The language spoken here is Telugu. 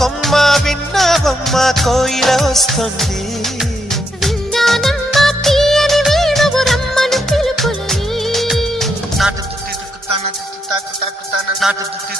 కొమ్మ విన్నావమ్మ కోయిల వస్తుంది. విన్నానమ్మ తీయని వేణువు రమ్మను పిలుపులని. నాటు దుత్తి దుక్కుతాన దుత్తి తాకు తాకుతాన నాటు దుత్తి